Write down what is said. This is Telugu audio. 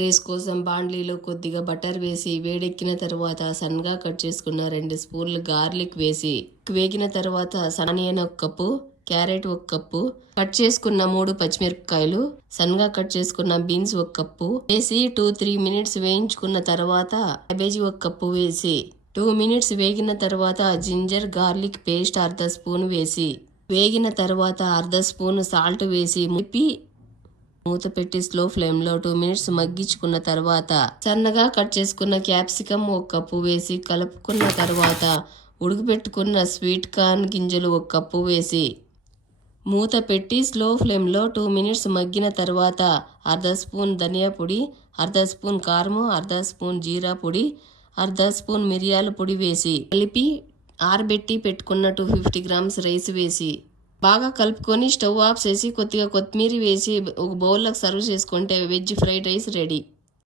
రైస్ కోసం బాండ్లీలో కొద్దిగా బటర్ వేసి వేడెక్కిన తర్వాత సన్నగా కట్ చేసుకున్న 2 స్పూన్లు గార్లిక్ వేసి వేగిన తర్వాత onion 1 cup, carrot 1 cup, cut చేసుకున్న 3 పచ్చిమిరపకాయలు, సన్నగా కట్ చేసుకున్న బీన్స్ 1 కప్పు వేసి 2-3 మినిట్స్ వేయించుకున్న తర్వాత క్యాబేజీ 1 కప్పు వేసి 2 మినిట్స్ వేగిన తర్వాత జింజర్ గార్లిక్ పేస్ట్ 1/2 స్పూన్ వేసి వేగిన తర్వాత 1/2 స్పూన్ సాల్ట్ వేసి మూత పెట్టి స్లో ఫ్లేమ్లో 2 మినిట్స్ మగ్గించుకున్న తర్వాత సన్నగా కట్ చేసుకున్న క్యాప్సికమ్ 1 కప్పు వేసి కలుపుకున్న తర్వాత ఉడకబెట్టుకున్న స్వీట్ కార్న్ గింజలు 1 కప్పు వేసి మూత పెట్టి స్లో ఫ్లేమ్లో 2 మినిట్స్ మగ్గిన తర్వాత 1/2 స్పూన్ ధనియా పొడి, 1/2 స్పూన్ కారం, 1/2 స్పూన్ జీరా పొడి, 1/2 స్పూన్ మిరియాల పొడి వేసి కలిపి ఆరబెట్టి పెట్టుకున్న 250 గ్రామ్స్ రైస్ వేసి బాగా కలుపుకొని స్టవ్ ఆఫ్ చేసి కొద్దిగా కొత్తిమీర వేసి ఒక బౌల్లోకి సర్వ్ చేసుకుంటే వెజ్ ఫ్రైడ్ రైస్ రెడీ.